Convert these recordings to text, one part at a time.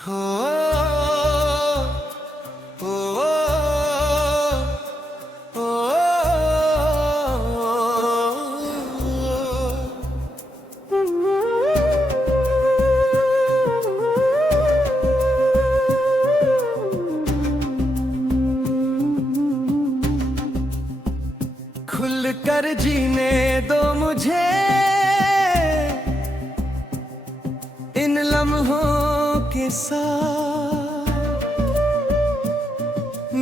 हो, हो, खुल कर जीने दो मुझे इन लम्हों के साथ।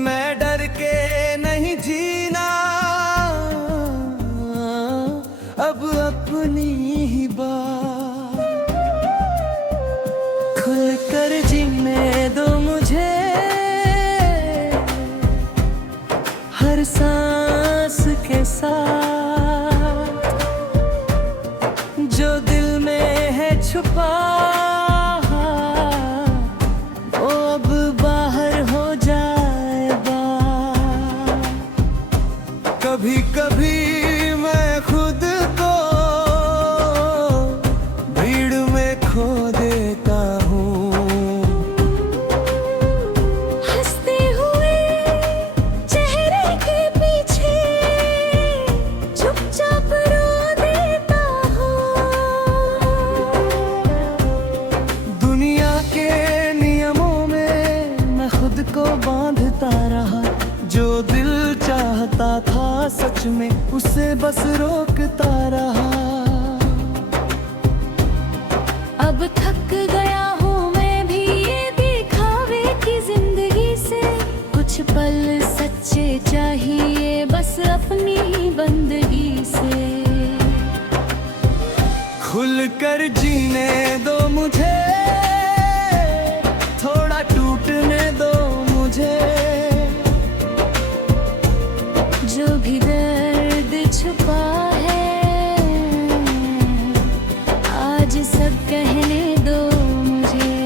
मैं डर के नहीं जीना अब अपनी ही बात। खुल कर जीने दो मुझे हर सांस के साथ। जो दिल में है छुपा वो अब बाहर हो जाएगा। कभी कभी मैं खुद को भीड़ में खो देता हूँ। हंसते हुए चेहरे के पीछे चुपचाप रो देता हूँ। दुनिया के नियमों में मैं खुद को बांधता रहा। जो दिल चाहता था सच में उसे बस रोकता रहा। अब थक गया हूँ मैं भी ये दिखावे की जिंदगी से। कुछ पल सच्चे चाहिए बस अपनी बंदगी से। खुल कर जीने दो मुझे, थोड़ा टूटने दो मुझे। जो भी दर्द छुपा है आज सब कहने दो मुझे।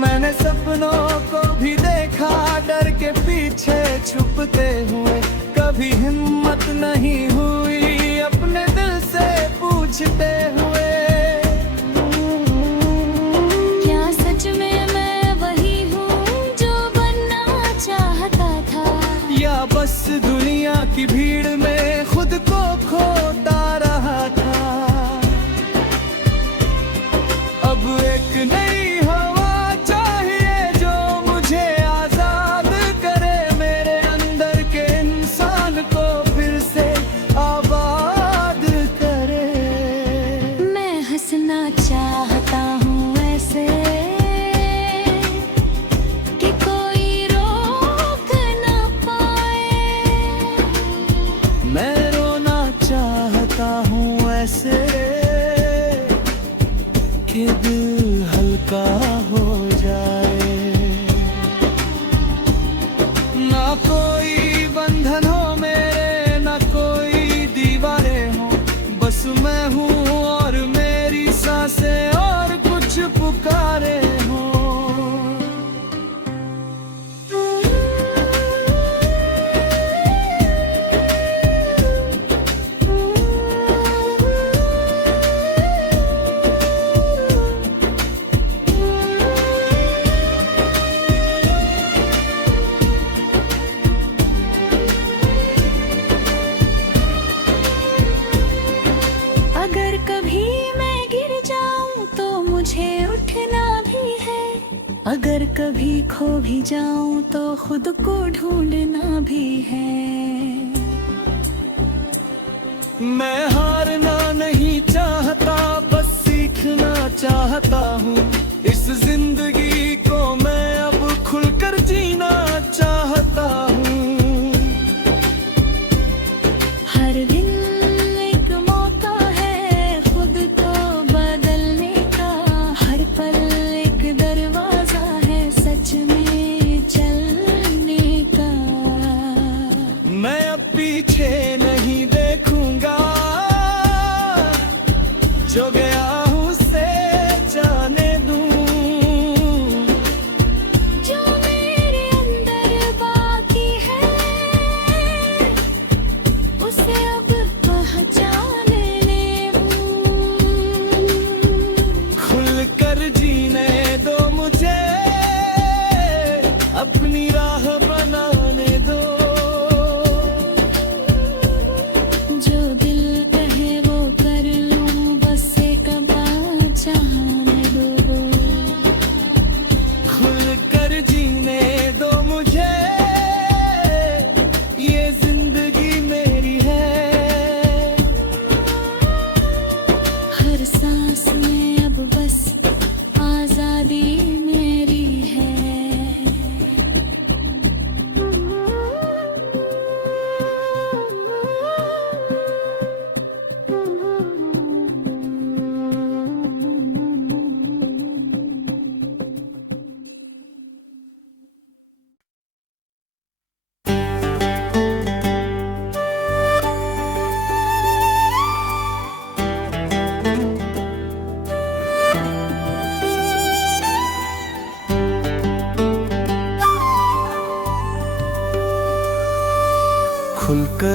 मैंने सपनों को भी देखा डर के पीछे छुपते हुए। कभी हिम्मत नहीं हुई अपने दिल से पूछते हुए। क्या सच में मैं वही हूँ जो बनना चाहता था? या बस दुनिया की भीड़ में खुद को खोता रहा था। अब एक नई हवा चाहिए जो मुझे आजाद करे। मेरे अंदर के इंसान को फिर से आबाद करे। मैं हंसना चाहता हूँ ऐसे कि कोई रोक ना पाए। मैं रोना चाहता हूँ ऐसे कि दिल हल्का हो जाए। ना कोई बंधन हो मेरे, ना कोई दीवारें हो। बस मैं हूँ और मेरी सांसें और कुछ पुकारे हो। अगर कभी मैं गिर जाऊं तो मुझे उठना भी है। अगर कभी खो भी जाऊं तो खुद को ढूंढना भी है। मैं हारना नहीं चाहता बस सीखना चाहता हूँ। इस जिंदगी को मैं अब खुलकर जीना चाहता हूँ। हर दिन एक मौका है खुद को बदलने का। हर पल एक दरवाजा है सच में चलने का। मैं अब पीछे नहीं देख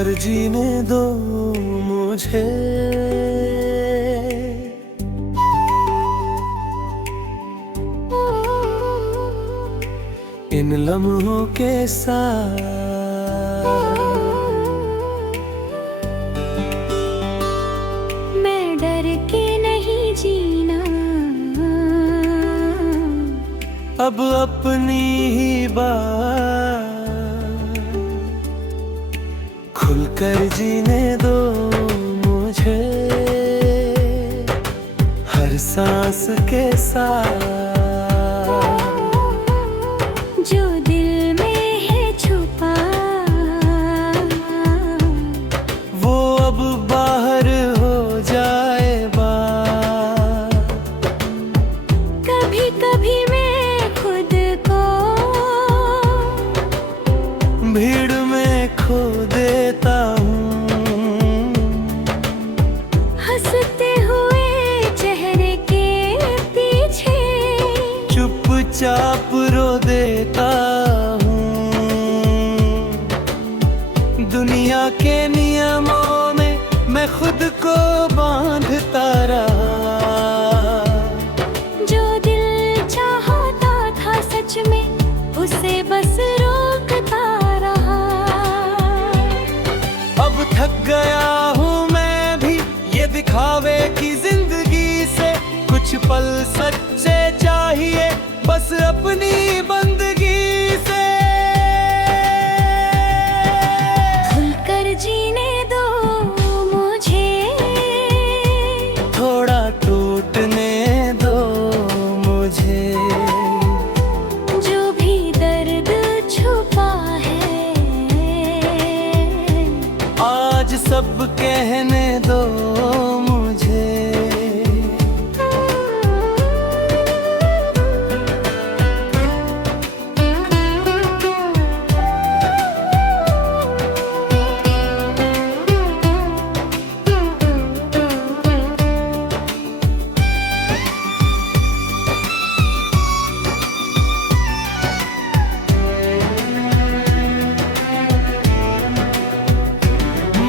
कर जीने दो मुझे, इन लम्हों के साथ। मैं डर के नहीं जीना, अब अपनी ही बात खुलकर जीने दो मुझे, हर सांस के साथ। जो दिल में है छुपा वो अब बाहर हो जाए बात। कभी कभी मैं खुद को भीड़ में खो देता हूँ, हंसते हुए चेहरे के पीछे चुपचाप रो देता हूँ। दुनिया के नियमों में मैं खुद को बांधता रहा, जो दिल चाहता था सच में उसे बस रोकता रहा। अब थक गया हूँ मैं भी ये दिखावे की जिंदगी से, कुछ पल सच्चे चाहिए बस अपनी बंदगी से। खुलकर जीने दो मुझे, थोड़ा टूटने दो मुझे, जो भी दर्द छुपा है आज सब कहने दो मुझे।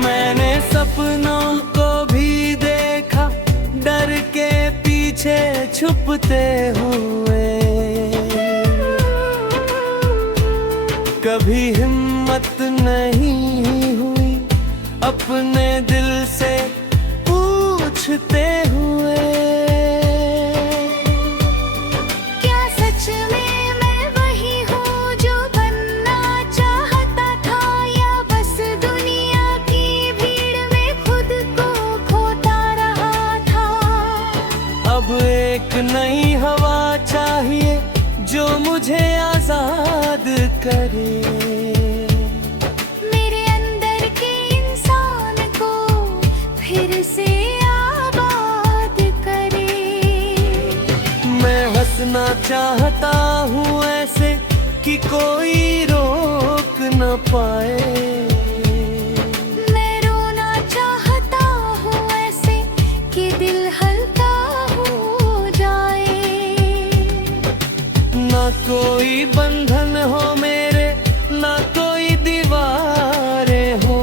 मैंने सपनों को भी देखा डर के पीछे छुपते हुए, कभी हिम्मत नहीं हुई अपने दिल से पूछते हुए। क्या सच में मैं वही हूँ जो बनना चाहता था, या बस दुनिया की भीड़ में खुद को खोता रहा था। अब एक नई हवा चाहिए जो मुझे आजाद करे, मेरे अंदर के इंसान को फिर से आबाद करे। मैं हंसना चाहता हूँ ऐसे कि कोई रोक न पाए, मैं रोना चाहता हूँ ऐसे कि दिल हल्का हो जाए। ना कोई बंधन हो मेरे, ना कोई दीवारें हो,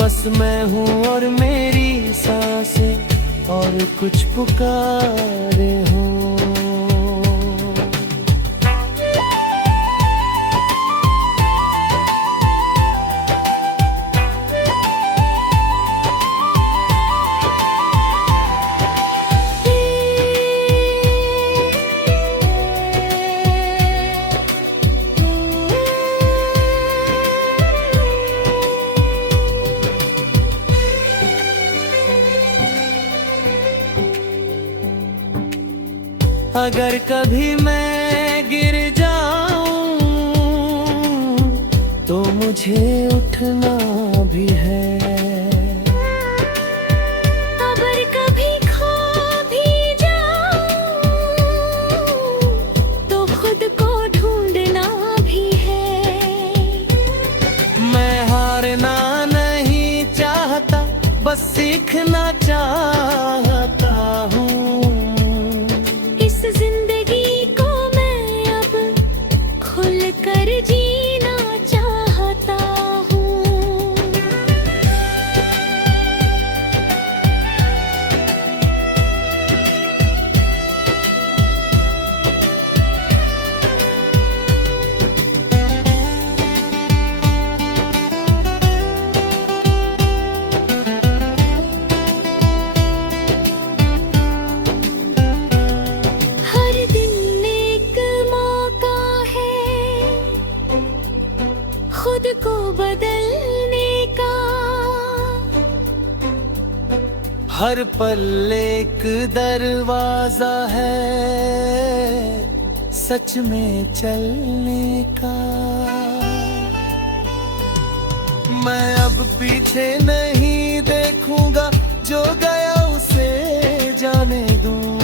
बस मैं हूँ और मेरी सांसें और कुछ पुकारे हो। अगर कभी मैं गिर जाऊं तो मुझे उठना भी है, अगर कभी खो भी जाऊं तो खुद को ढूंढना भी है। मैं हारना नहीं चाहता, बस सीखना चाहता हूँ। इस जिंदगी को मैं अब खुल कर जीना चाहता हूँ। हर पल एक दरवाजा है सच में चलने का। मैं अब पीछे नहीं देखूंगा, जो गया उसे जाने दूं।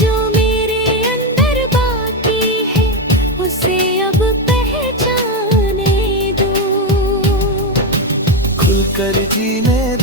जो मेरे अंदर बाकी है उसे अब पहचाने दूं। खुलकर जीने